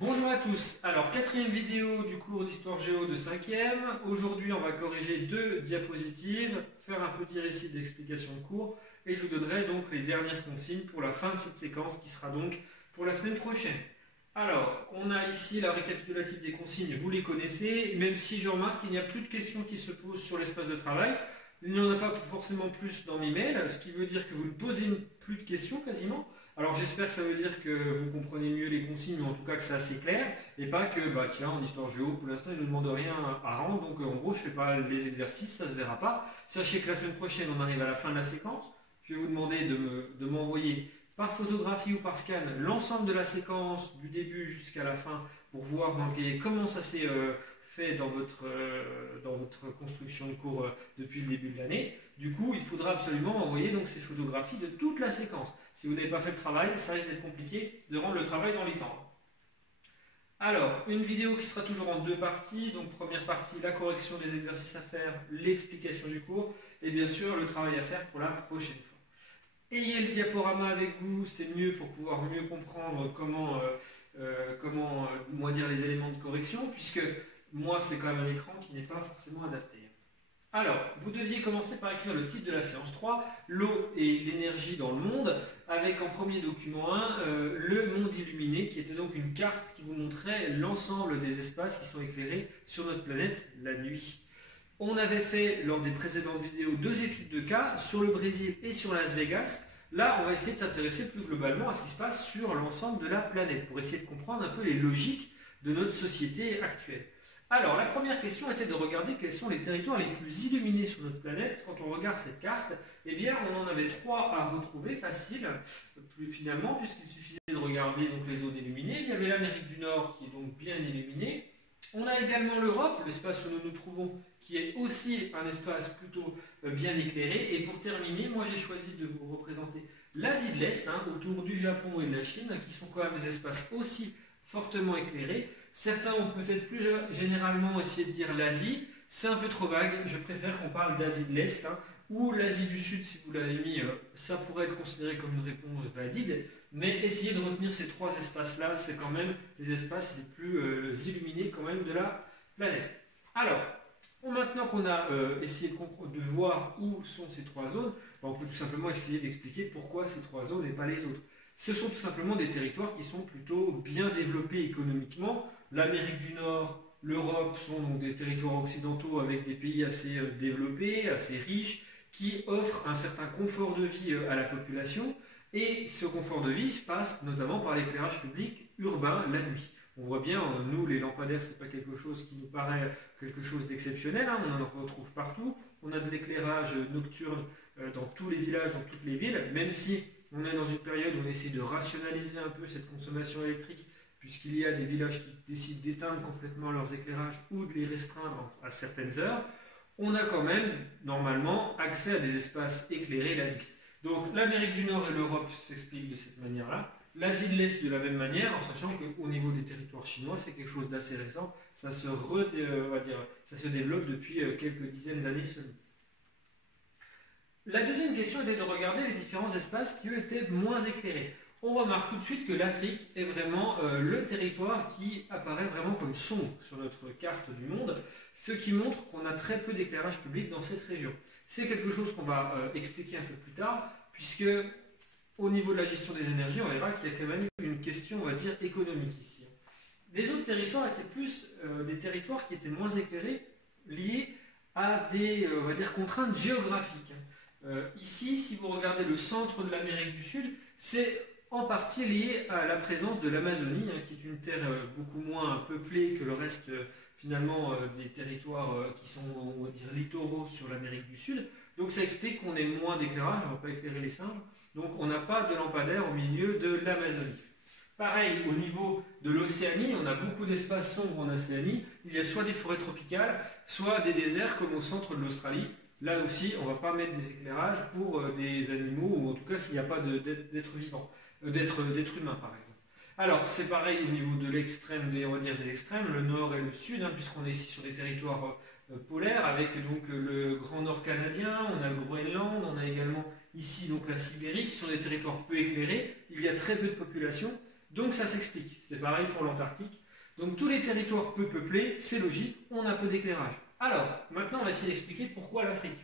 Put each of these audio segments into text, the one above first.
Bonjour à tous, alors quatrième vidéo du cours d'histoire géo de 5e. Aujourd'hui on va corriger deux diapositives, faire un petit récit d'explication de cours et je vous donnerai donc les dernières consignes pour la fin de cette séquence qui sera donc pour la semaine prochaine. Alors, on a ici la récapitulative des consignes, vous les connaissez, même si je remarque qu'il n'y a plus de questions qui se posent sur l'espace de travail. Il n'y en a pas forcément plus dans mes mails, ce qui veut dire que vous ne posez plus de questions quasiment. Alors j'espère que ça veut dire que vous comprenez mieux les consignes, mais en tout cas que c'est assez clair, et pas que, tiens, en histoire géo, pour l'instant, ils ne nous demandent rien à rendre, donc en gros, je ne fais pas les exercices, ça ne se verra pas. Sachez que la semaine prochaine, on arrive à la fin de la séquence. Je vais vous demander de m'envoyer par photographie ou par scan l'ensemble de la séquence, du début jusqu'à la fin, pour voir comment ça s'est fait dans votre construction de cours depuis le début de l'année. Du coup, il faudra absolument envoyer donc ces photographies de toute la séquence. Si vous n'avez pas fait le travail, ça risque d'être compliqué de rendre le travail dans les temps. Alors, une vidéo qui sera toujours en deux parties. Donc, première partie, la correction des exercices à faire, l'explication du cours, et bien sûr, le travail à faire pour la prochaine fois. Ayez le diaporama avec vous, c'est mieux pour pouvoir mieux comprendre comment dire les éléments de correction, puisque moi, c'est quand même un écran qui n'est pas forcément adapté. Alors, vous deviez commencer par écrire le titre de la séance 3, l'eau et l'énergie dans le monde, avec en premier document 1, le monde illuminé, qui était donc une carte qui vous montrait l'ensemble des espaces qui sont éclairés sur notre planète la nuit. On avait fait, lors des précédentes vidéos, deux études de cas sur le Brésil et sur Las Vegas. Là, on va essayer de s'intéresser plus globalement à ce qui se passe sur l'ensemble de la planète, pour essayer de comprendre un peu les logiques de notre société actuelle. Alors, la première question était de regarder quels sont les territoires les plus illuminés sur notre planète. Quand on regarde cette carte, eh bien, on en avait trois à retrouver, facile, plus finalement, puisqu'il suffisait de regarder donc, les zones illuminées. Il y avait l'Amérique du Nord, qui est donc bien illuminée. On a également l'Europe, l'espace où nous nous trouvons, qui est aussi un espace plutôt bien éclairé. Et pour terminer, moi j'ai choisi de vous représenter l'Asie de l'Est, autour du Japon et de la Chine, qui sont quand même des espaces aussi fortement éclairés. Certains ont peut-être plus généralement essayé de dire l'Asie, c'est un peu trop vague, je préfère qu'on parle d'Asie de l'Est, ou l'Asie du Sud si vous l'avez mis, ça pourrait être considéré comme une réponse valide, mais essayez de retenir ces trois espaces-là, c'est quand même les espaces les plus illuminés quand même de la planète. Alors, maintenant qu'on a essayé de voir où sont ces trois zones, on peut tout simplement essayer d'expliquer pourquoi ces trois zones et pas les autres. Ce sont tout simplement des territoires qui sont plutôt bien développés économiquement. L'Amérique du Nord, l'Europe sont donc des territoires occidentaux avec des pays assez développés, assez riches, qui offrent un certain confort de vie à la population. Et ce confort de vie se passe notamment par l'éclairage public urbain la nuit. On voit bien, nous les lampadaires, ce n'est pas quelque chose qui nous paraît quelque chose d'exceptionnel, on en retrouve partout. On a de l'éclairage nocturne dans tous les villages, dans toutes les villes, même si on est dans une période où on essaie de rationaliser un peu cette consommation électrique, puisqu'il y a des villages qui décident d'éteindre complètement leurs éclairages ou de les restreindre à certaines heures. On a quand même, normalement, accès à des espaces éclairés la nuit. Donc l'Amérique du Nord et l'Europe s'expliquent de cette manière-là. L'Asie de l'Est de la même manière, en sachant qu'au niveau des territoires chinois, c'est quelque chose d'assez récent. Ça se développe depuis quelques dizaines d'années seulement. La deuxième question était de regarder les différents espaces qui, eux, étaient moins éclairés. On remarque tout de suite que l'Afrique est vraiment le territoire qui apparaît vraiment comme sombre sur notre carte du monde, ce qui montre qu'on a très peu d'éclairage public dans cette région. C'est quelque chose qu'on va expliquer un peu plus tard, puisque au niveau de la gestion des énergies, on verra qu'il y a quand même une question, on va dire, économique ici. Les autres territoires étaient plus des territoires qui étaient moins éclairés, liés à des, on va dire, contraintes géographiques. Ici, si vous regardez le centre de l'Amérique du Sud, c'est en partie lié à la présence de l'Amazonie, qui est une terre beaucoup moins peuplée que le reste finalement des territoires qui sont, on va dire, littoraux sur l'Amérique du Sud. Donc ça explique qu'on ait moins d'éclairage, on ne va pas éclairer les singes, donc on n'a pas de lampadaire au milieu de l'Amazonie. Pareil, au niveau de l'Océanie, on a beaucoup d'espaces sombres en Océanie, il y a soit des forêts tropicales, soit des déserts comme au centre de l'Australie. Là aussi, on ne va pas mettre des éclairages pour des animaux, ou en tout cas s'il n'y a pas d'êtres vivants, d'êtres humains par exemple. Alors, c'est pareil au niveau de l'extrême, on va dire des extrêmes, le nord et le sud, puisqu'on est ici sur des territoires polaires, avec donc le Grand Nord canadien, on a le Groenland, on a également ici donc la Sibérie, qui sont des territoires peu éclairés, il y a très peu de population, Donc ça s'explique. C'est pareil pour l'Antarctique. Donc tous les territoires peu peuplés, c'est logique, on a peu d'éclairage. Alors, maintenant on va essayer d'expliquer pourquoi l'Afrique.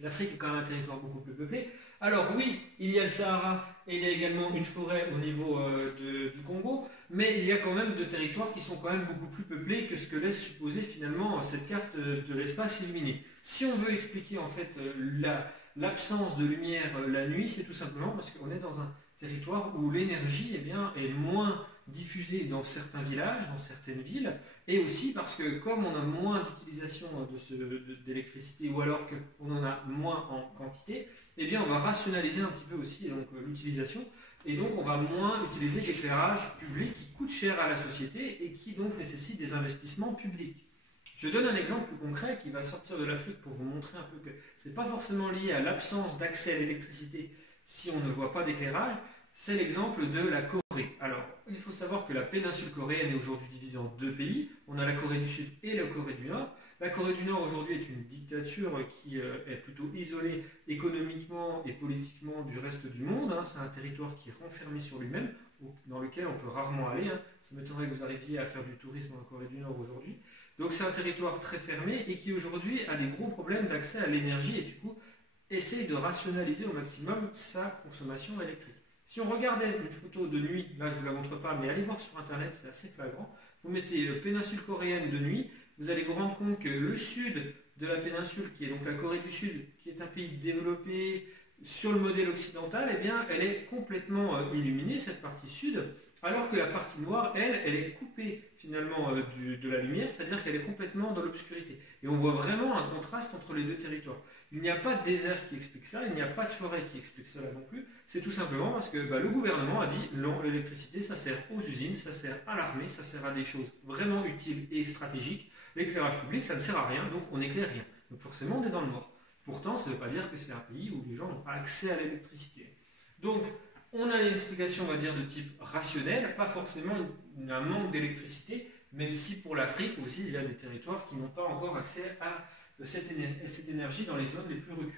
L'Afrique est quand même un territoire beaucoup plus peuplé. Alors oui, il y a le Sahara et il y a également une forêt au niveau du Congo, mais il y a quand même deux territoires qui sont quand même beaucoup plus peuplés que ce que laisse supposer finalement cette carte de l'espace illuminé. Si on veut expliquer en fait l'absence de lumière la nuit, c'est tout simplement parce qu'on est dans un territoire où l'énergie est moins diffusée dans certains villages, dans certaines villes, et aussi parce que comme on a moins d'utilisation d'électricité ou alors qu'on en a moins en quantité, eh bien on va rationaliser un petit peu aussi l'utilisation, et donc on va moins utiliser l'éclairage public qui coûte cher à la société et qui donc nécessite des investissements publics. Je donne un exemple plus concret qui va sortir de l'Afrique pour vous montrer un peu que ce n'est pas forcément lié à l'absence d'accès à l'électricité si on ne voit pas d'éclairage. C'est l'exemple de la Corée. Alors, il faut savoir que la péninsule coréenne est aujourd'hui divisée en deux pays. On a la Corée du Sud et la Corée du Nord. La Corée du Nord aujourd'hui est une dictature qui est plutôt isolée économiquement et politiquement du reste du monde. C'est un territoire qui est renfermé sur lui-même, dans lequel on peut rarement aller. Ça m'étonnerait que vous arriviez à faire du tourisme en Corée du Nord aujourd'hui. Donc c'est un territoire très fermé et qui aujourd'hui a des gros problèmes d'accès à l'énergie et du coup essaye de rationaliser au maximum sa consommation électrique. Si on regardait une photo de nuit, là je ne vous la montre pas, mais allez voir sur internet, c'est assez flagrant. Vous mettez péninsule coréenne de nuit, vous allez vous rendre compte que le sud de la péninsule, qui est donc la Corée du Sud, qui est un pays développé sur le modèle occidental, eh bien elle est complètement illuminée, cette partie sud, alors que la partie noire, elle est coupée finalement de la lumière, c'est-à-dire qu'elle est complètement dans l'obscurité. Et on voit vraiment un contraste entre les deux territoires. Il n'y a pas de désert qui explique ça, il n'y a pas de forêt qui explique cela non plus. C'est tout simplement parce que le gouvernement a dit non, l'électricité ça sert aux usines, ça sert à l'armée, ça sert à des choses vraiment utiles et stratégiques. L'éclairage public ça ne sert à rien, donc on n'éclaire rien. Donc forcément on est dans le noir. Pourtant ça ne veut pas dire que c'est un pays où les gens n'ont pas accès à l'électricité. Donc on a une explication on va dire de type rationnel, pas forcément un manque d'électricité, même si pour l'Afrique aussi il y a des territoires qui n'ont pas encore accès à cette énergie dans les zones les plus reculées.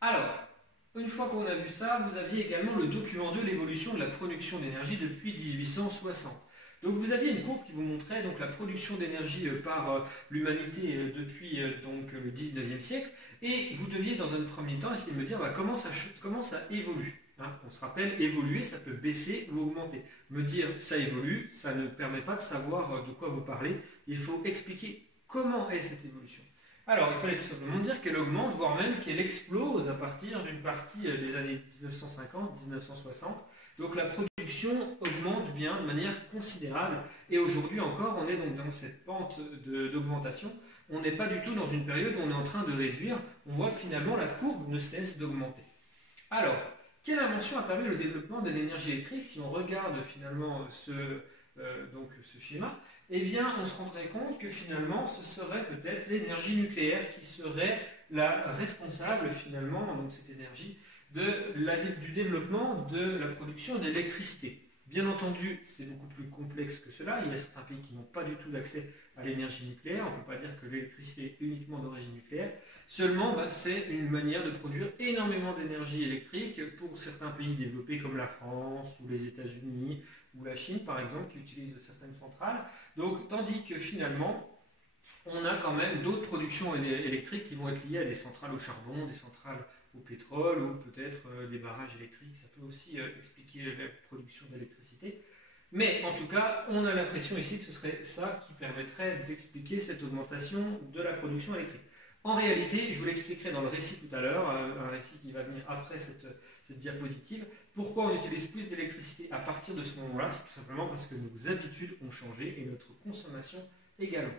Alors, une fois qu'on a vu ça, vous aviez également le document 2, l'évolution de la production d'énergie depuis 1860. Donc vous aviez une courbe qui vous montrait donc, la production d'énergie par l'humanité depuis donc, le 19e siècle, et vous deviez dans un premier temps essayer de me dire comment ça évolue. On se rappelle, évoluer, ça peut baisser ou augmenter. Me dire ça évolue, ça ne permet pas de savoir de quoi vous parlez. Il faut expliquer comment est cette évolution. Alors, il fallait tout simplement dire qu'elle augmente, voire même qu'elle explose à partir d'une partie des années 1950-1960. Donc la production augmente bien de manière considérable. Et aujourd'hui encore, on est donc dans cette pente d'augmentation. On n'est pas du tout dans une période où on est en train de réduire. On voit que finalement la courbe ne cesse d'augmenter. Alors, quelle invention a permis le développement de l'énergie électrique? Si on regarde finalement ce schéma, eh bien on se rendrait compte que finalement ce serait peut-être l'énergie nucléaire qui serait la responsable finalement, donc cette énergie, du développement de la production d'électricité. Bien entendu, c'est beaucoup plus complexe que cela. Il y a certains pays qui n'ont pas du tout d'accès à l'énergie nucléaire. On ne peut pas dire que l'électricité est uniquement d'origine nucléaire. Seulement, c'est une manière de produire énormément d'énergie électrique pour certains pays développés comme la France ou les États-Unis ou la Chine, par exemple, qui utilisent certaines centrales. Donc, tandis que finalement, on a quand même d'autres productions électriques qui vont être liées à des centrales au charbon, des centrales au pétrole ou peut-être des barrages électriques. Ça peut aussi expliquer la production d'électricité. Mais en tout cas, on a l'impression ici que ce serait ça qui permettrait d'expliquer cette augmentation de la production électrique. En réalité, je vous l'expliquerai dans le récit tout à l'heure, un récit qui va venir après cette diapositive. Pourquoi on utilise plus d'électricité à partir de ce moment-là? C'est tout simplement parce que nos habitudes ont changé et notre consommation également.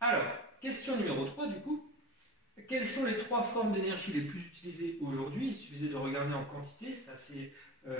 Alors, question numéro 3 du coup. Quelles sont les 3 formes d'énergie les plus utilisées aujourd'hui? Il suffisait de regarder en quantité, c'est assez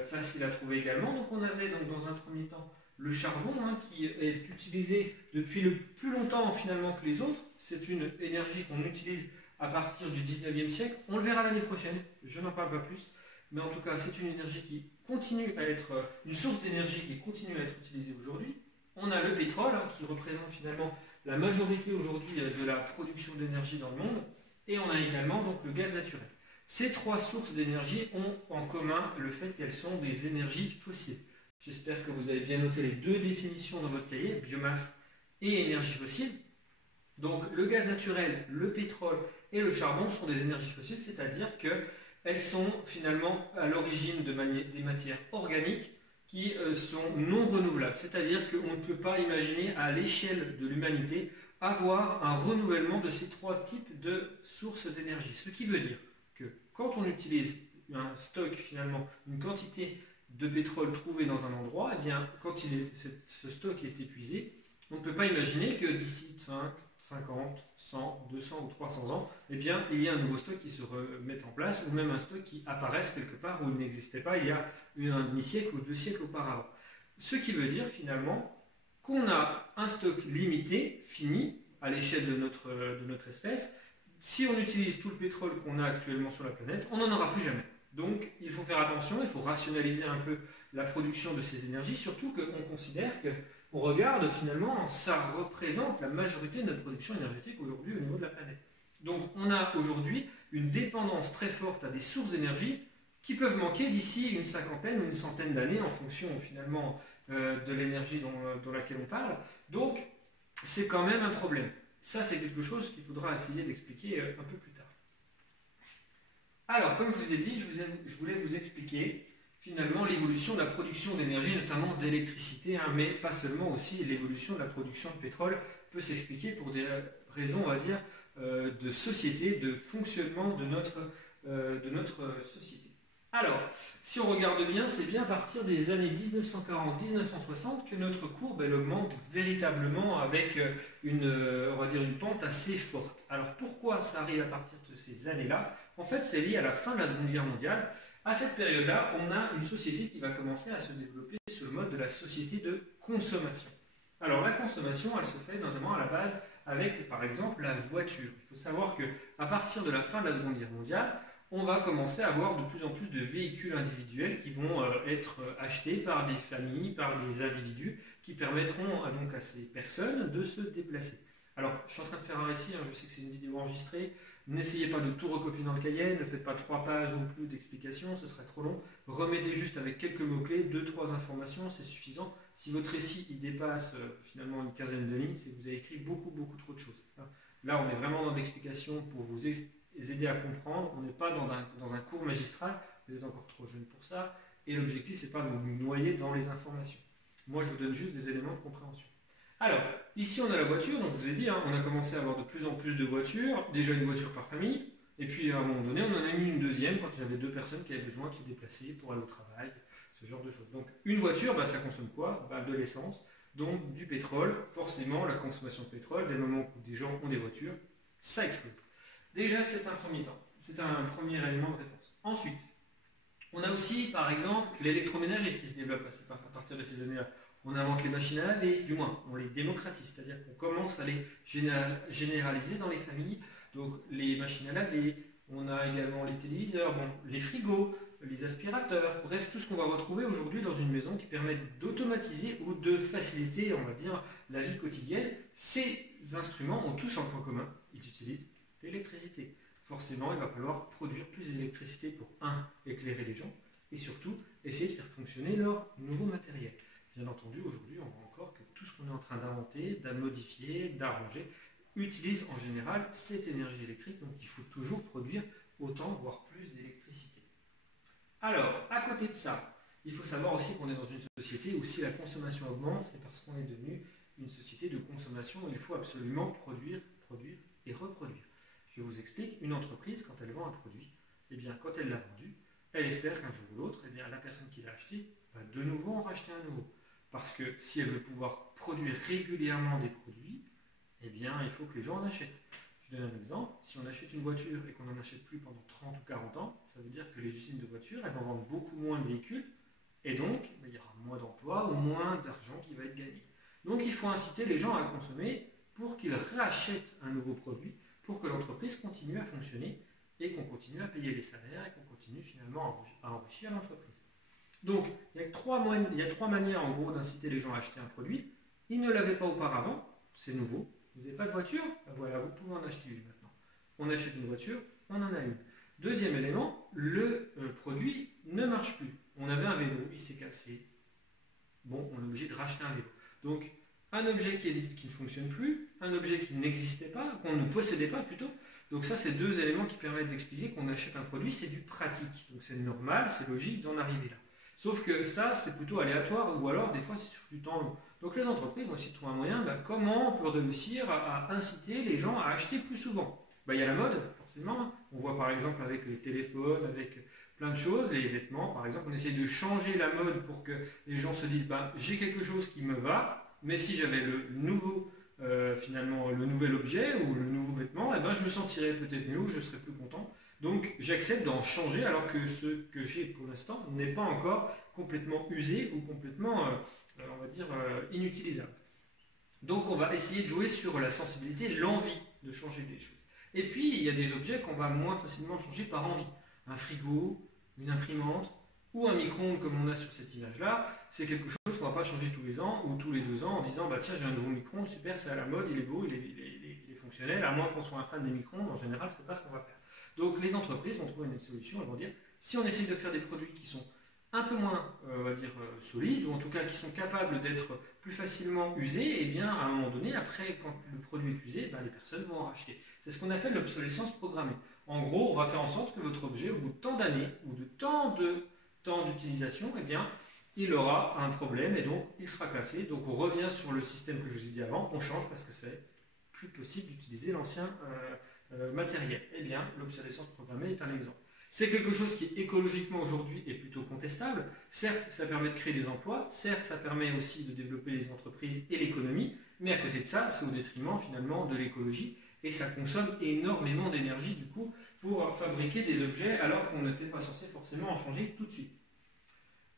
facile à trouver également. Donc on avait donc, dans un premier temps le charbon qui est utilisé depuis le plus longtemps finalement que les autres. C'est une énergie qu'on utilise à partir du 19e siècle. On le verra l'année prochaine, je n'en parle pas plus. Mais en tout cas, c'est une énergie qui continue à être, une source d'énergie qui continue à être utilisée aujourd'hui. On a le pétrole qui représente finalement la majorité aujourd'hui de la production d'énergie dans le monde. Et on a également donc, le gaz naturel. Ces 3 sources d'énergie ont en commun le fait qu'elles sont des énergies fossiles. J'espère que vous avez bien noté les deux définitions dans votre cahier, biomasse et énergie fossile. Donc le gaz naturel, le pétrole et le charbon sont des énergies fossiles, c'est-à-dire qu'elles sont finalement à l'origine des matières organiques qui sont non renouvelables. C'est-à-dire qu'on ne peut pas imaginer à l'échelle de l'humanité avoir un renouvellement de ces trois types de sources d'énergie. Ce qui veut dire que quand on utilise un stock, finalement, une quantité de pétrole trouvé dans un endroit, eh bien, quand ce stock est épuisé, on ne peut pas imaginer que d'ici 5, 50, 100, 200 ou 300 ans, eh bien, il y a un nouveau stock qui se remette en place, ou même un stock qui apparaisse quelque part où il n'existait pas il y a un demi-siècle ou 2 siècles auparavant. Ce qui veut dire finalement qu'on a un stock limité, fini, à l'échelle de notre espèce. Si on utilise tout le pétrole qu'on a actuellement sur la planète, on n'en aura plus jamais. Donc il faut faire attention, il faut rationaliser un peu la production de ces énergies, surtout qu'on considère qu'on regarde finalement, ça représente la majorité de notre production énergétique aujourd'hui au niveau de la planète. Donc on a aujourd'hui une dépendance très forte à des sources d'énergie qui peuvent manquer d'ici une cinquantaine ou une centaine d'années en fonction finalement de l'énergie dans laquelle on parle. Donc c'est quand même un problème. Ça c'est quelque chose qu'il faudra essayer d'expliquer un peu plus tard. Alors, comme je vous ai dit, je voulais vous expliquer finalement l'évolution de la production d'énergie, notamment d'électricité, hein, mais pas seulement aussi l'évolution de la production de pétrole peut s'expliquer pour des raisons, on va dire, de société, de fonctionnement de notre société. Alors, si on regarde bien, c'est bien à partir des années 1940-1960 que notre courbe elle augmente véritablement avec on va dire une pente assez forte. Alors pourquoi ça arrive à partir de ces années-là? En fait, c'est lié à la fin de la Seconde Guerre mondiale. À cette période-là, on a une société qui va commencer à se développer sur le mode de la société de consommation. Alors la consommation, elle se fait notamment à la base avec, par exemple, la voiture. Il faut savoir qu'à partir de la fin de la Seconde Guerre mondiale, on va commencer à avoir de plus en plus de véhicules individuels qui vont être achetés par des familles, par des individus, qui permettront donc à ces personnes de se déplacer. Alors, je suis en train de faire un récit, hein, je sais que c'est une vidéo enregistrée, n'essayez pas de tout recopier dans le cahier, ne faites pas 3 pages non plus d'explications, ce serait trop long. Remettez juste avec quelques mots-clés, 2-3 informations, c'est suffisant. Si votre récit il dépasse finalement une quinzaine de lignes, c'est que vous avez écrit beaucoup trop de choses. Là, on est vraiment dans l'explication pour vous aider à comprendre, on n'est pas dans un cours magistral, vous êtes encore trop jeune pour ça, et l'objectif, c'est pas de vous noyer dans les informations. Moi, je vous donne juste des éléments de compréhension. Alors, ici on a la voiture, donc je vous ai dit, hein, on a commencé à avoir de plus en plus de voitures, déjà une voiture par famille, et puis à un moment donné on en a mis une deuxième quand il y avait 2 personnes qui avaient besoin de se déplacer pour aller au travail, ce genre de choses. Donc une voiture, ça consomme quoi? De l'essence, donc du pétrole, forcément la consommation de pétrole, dès le moment où des gens ont des voitures, ça explose. Déjà c'est un premier temps, c'est un premier élément de réponse. Ensuite, on a aussi par exemple l'électroménager qui se développe à partir de ces années-là. On invente les machines à laver, du moins, on les démocratise, c'est-à-dire qu'on commence à les généraliser dans les familles. Donc les machines à laver, on a également les téléviseurs, les frigos, les aspirateurs, bref, tout ce qu'on va retrouver aujourd'hui dans une maison qui permet d'automatiser ou de faciliter, on va dire, la vie quotidienne. Ces instruments ont tous un point commun, ils utilisent l'électricité. Forcément, il va falloir produire plus d'électricité pour, éclairer les gens, et surtout, essayer de faire fonctionner leur nouveau matériel. Bien entendu, aujourd'hui, on voit encore que tout ce qu'on est en train d'inventer, d'modifier, d'arranger, utilise en général cette énergie électrique, donc il faut toujours produire autant, voire plus d'électricité. Alors, à côté de ça, il faut savoir aussi qu'on est dans une société où si la consommation augmente, c'est parce qu'on est devenu une société de consommation où il faut absolument produire et reproduire. Je vous explique, une entreprise, quand elle vend un produit, eh bien, quand elle l'a vendu, elle espère qu'un jour ou l'autre, eh bien, la personne qui l'a acheté va de nouveau en racheter un nouveau. Parce que si elle veut pouvoir produire régulièrement des produits, eh bien, il faut que les gens en achètent. Je donne un exemple. Si on achète une voiture et qu'on n'en achète plus pendant 30 ou 40 ans, ça veut dire que les usines de voitures, elles vont vendre beaucoup moins de véhicules, et donc, il y aura moins d'emplois ou moins d'argent qui va être gagné. Donc, il faut inciter les gens à consommer pour qu'ils rachètent un nouveau produit, pour que l'entreprise continue à fonctionner et qu'on continue à payer les salaires et qu'on continue finalement à enrichir l'entreprise. Donc, il y a trois manières en gros d'inciter les gens à acheter un produit. Ils ne l'avaient pas auparavant, c'est nouveau. Vous n'avez pas de voiture? Voilà, vous pouvez en acheter une maintenant. On achète une voiture, on en a une. Deuxième élément, le produit ne marche plus. On avait un vélo, il s'est cassé. bon, on est obligé de racheter un vélo. Donc, un objet qui ne fonctionne plus, un objet qui n'existait pas, qu'on ne possédait pas plutôt. Donc ça, c'est deux éléments qui permettent d'expliquer qu'on achète un produit, c'est du pratique. Donc c'est normal, c'est logique d'en arriver là. Sauf que ça, c'est plutôt aléatoire, ou alors des fois c'est sur du temps long. Donc les entreprises vont essayer de trouver un moyen, comment on peut réussir à inciter les gens à acheter plus souvent. Il y a la mode, forcément. On voit par exemple avec les téléphones, avec plein de choses, les vêtements par exemple, on essaie de changer la mode pour que les gens se disent, j'ai quelque chose qui me va, mais si j'avais le nouveau, finalement le nouvel objet ou le nouveau vêtement, je me sentirais peut-être mieux, je serais plus content. Donc j'accepte d'en changer alors que ce que j'ai pour l'instant n'est pas encore complètement usé ou complètement, on va dire, inutilisable. Donc on va essayer de jouer sur la sensibilité, l'envie de changer des choses. Et puis il y a des objets qu'on va moins facilement changer par envie. Un frigo, une imprimante ou un micro-ondes comme on a sur cette image-là, c'est quelque chose qu'on ne va pas changer tous les ans ou tous les 2 ans en disant tiens, j'ai un nouveau micro-ondes, super, c'est à la mode, il est beau, il est fonctionnel, à moins qu'on soit un fan des micro-ondes, en général, c'est pas ce qu'on va faire. Donc les entreprises vont trouver une solution, elles vont dire si on essaye de faire des produits qui sont un peu moins, on va dire, solides, ou en tout cas qui sont capables d'être plus facilement usés, et bien à un moment donné, après, quand le produit est usé, les personnes vont en racheter. C'est ce qu'on appelle l'obsolescence programmée. En gros, on va faire en sorte que votre objet, au bout de tant d'années, ou de temps d'utilisation, il aura un problème et donc il sera cassé. Donc on revient sur le système que je vous ai dit avant, on change parce que c'est plus possible d'utiliser l'ancien matériel. L'obsolescence programmée est un exemple. C'est quelque chose qui écologiquement aujourd'hui est plutôt contestable. Certes, ça permet de créer des emplois, certes, ça permet aussi de développer les entreprises et l'économie, mais à côté de ça, c'est au détriment finalement de l'écologie et ça consomme énormément d'énergie du coup pour fabriquer des objets alors qu'on n'était pas censé forcément en changer tout de suite.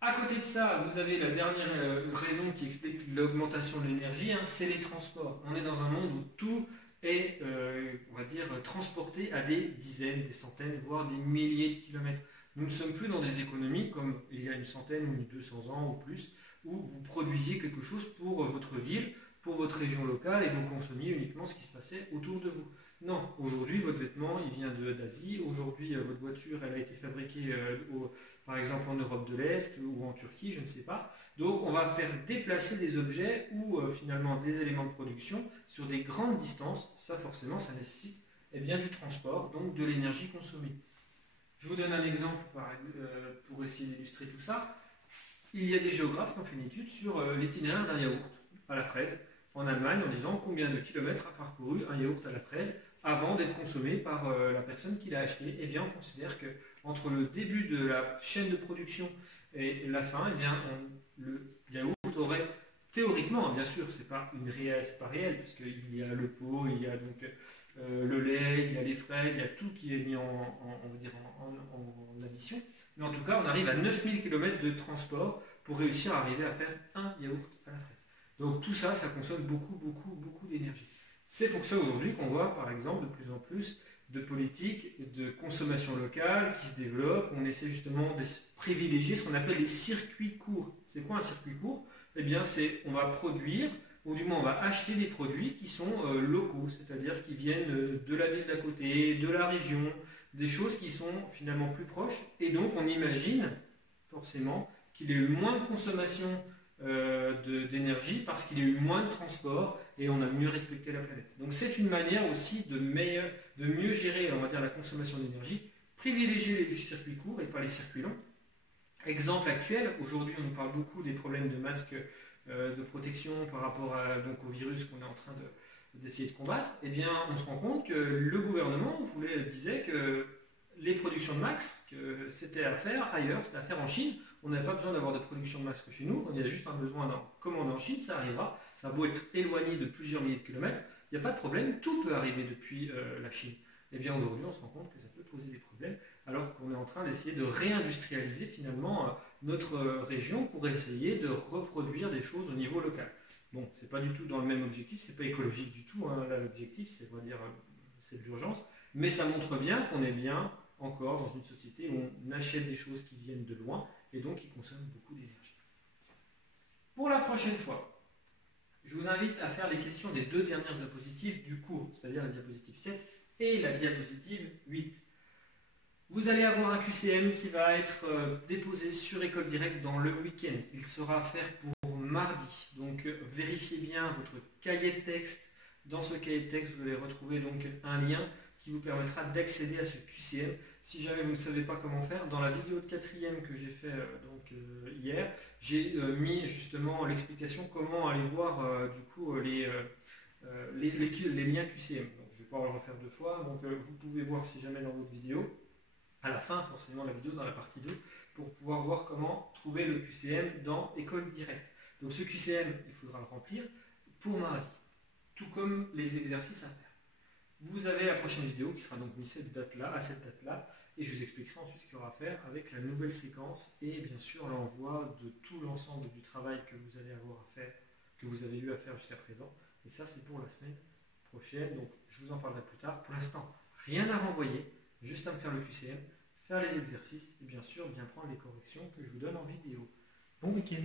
À côté de ça, vous avez la dernière raison qui explique l'augmentation de l'énergie, c'est les transports. On est dans un monde où tout est, on va dire, transporté à des dizaines, des centaines, voire des milliers de kilomètres. Nous ne sommes plus dans des économies comme il y a une centaine ou 200 ans ou plus, où vous produisiez quelque chose pour votre ville, pour votre région locale, et vous consommiez uniquement ce qui se passait autour de vous. Non, aujourd'hui, votre vêtement, il vient d'Asie. Aujourd'hui, votre voiture, elle a été fabriquée, par exemple, en Europe de l'Est ou en Turquie, je ne sais pas. Donc, on va faire déplacer des objets ou finalement des éléments de production sur des grandes distances. Ça, forcément, ça nécessite du transport, donc de l'énergie consommée. Je vous donne un exemple pour essayer d'illustrer tout ça. Il y a des géographes qui ont fait une étude sur l'itinéraire d'un yaourt à la fraise en Allemagne en disant combien de kilomètres a parcouru un yaourt à la fraise avant d'être consommé par la personne qui l'a acheté. On considère qu'entre le début de la chaîne de production et la fin, le yaourt aurait théoriquement, bien sûr, c'est pas réel, parce qu'il y a le pot, il y a donc le lait, il y a les fraises, il y a tout qui est mis en addition. Mais en tout cas, on arrive à 9000 km de transport pour réussir à arriver à faire un yaourt à la fraise. Donc tout ça, ça consomme beaucoup d'énergie. C'est pour ça aujourd'hui qu'on voit par exemple de plus en plus de politiques de consommation locale qui se développent. On essaie justement de privilégier ce qu'on appelle les circuits courts. C'est quoi un circuit court ? On va produire, ou du moins on va acheter des produits qui sont locaux, c'est-à-dire qui viennent de la ville d'à côté, de la région, des choses qui sont finalement plus proches. Et donc on imagine forcément qu'il y a eu moins de consommation d'énergie parce qu'il y a eu moins de transport et on a mieux respecté la planète. Donc c'est une manière aussi de mieux gérer, on va dire, la consommation d'énergie, privilégier les circuits courts et pas les circuits longs. Exemple actuel, aujourd'hui on nous parle beaucoup des problèmes de masques de protection par rapport au virus qu'on est en train d'essayer de combattre. On se rend compte que le gouvernement disait que les productions de masques, c'était à faire ailleurs, c'était à faire en Chine. On n'avait pas besoin d'avoir de production de masques chez nous, on y a juste un besoin d'en commander en Chine, ça arrivera. Ça a beau être éloigné de plusieurs milliers de kilomètres, il n'y a pas de problème, tout peut arriver depuis la Chine. Aujourd'hui, on se rend compte que ça peut poser des problèmes, alors qu'on est en train d'essayer de réindustrialiser finalement notre région pour essayer de reproduire des choses au niveau local. Bon, c'est pas du tout dans le même objectif, c'est pas écologique du tout, là l'objectif c'est, on va dire, c'est de l'urgence, mais ça montre bien qu'on est bien encore dans une société où on achète des choses qui viennent de loin et donc qui consomment beaucoup d'énergie. Pour la prochaine fois, je vous invite à faire les questions des 2 dernières diapositives du cours, c'est-à-dire la diapositive 7 et la diapositive 8. Vous allez avoir un QCM qui va être déposé sur École Directe dans le week-end. Il sera à faire pour mardi. Donc vérifiez bien votre cahier de texte. Dans ce cahier de texte, vous allez retrouver donc un lien qui vous permettra d'accéder à ce QCM. Si jamais vous ne savez pas comment faire, dans la vidéo de 4e que j'ai fait hier, j'ai mis justement l'explication comment aller voir du coup les liens QCM. Donc, je ne vais pas le refaire 2 fois, donc vous pouvez voir si jamais dans votre vidéo, à la fin forcément la vidéo dans la partie 2, pour pouvoir voir comment trouver le QCM dans École Directe. Donc ce QCM, il faudra le remplir pour mardi, tout comme les exercices à faire. Vous avez la prochaine vidéo qui sera donc mise à cette date-là, et je vous expliquerai ensuite ce qu'il y aura à faire avec la nouvelle séquence et bien sûr l'envoi de tout l'ensemble du travail que vous allez avoir à faire, que vous avez eu à faire jusqu'à présent. Et ça, c'est pour la semaine prochaine, donc je vous en parlerai plus tard. Pour l'instant, rien à renvoyer, juste à me faire le QCM, faire les exercices et bien sûr bien prendre les corrections que je vous donne en vidéo. Bon week-end!